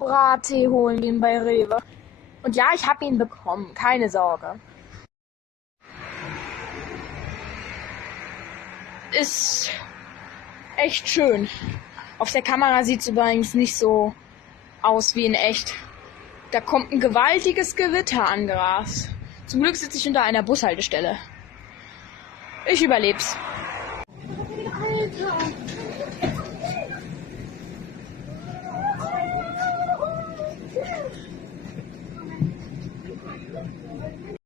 Brattee holen gehen bei Rewe. Und ja, ich habe ihn bekommen, keine Sorge. Ist echt schön. Auf der Kamera sieht es übrigens nicht so aus wie in echt. Da kommt ein gewaltiges Gewitter angerast. Zum Glück sitze ich unter einer Bushaltestelle. Ich überleb's. Alter,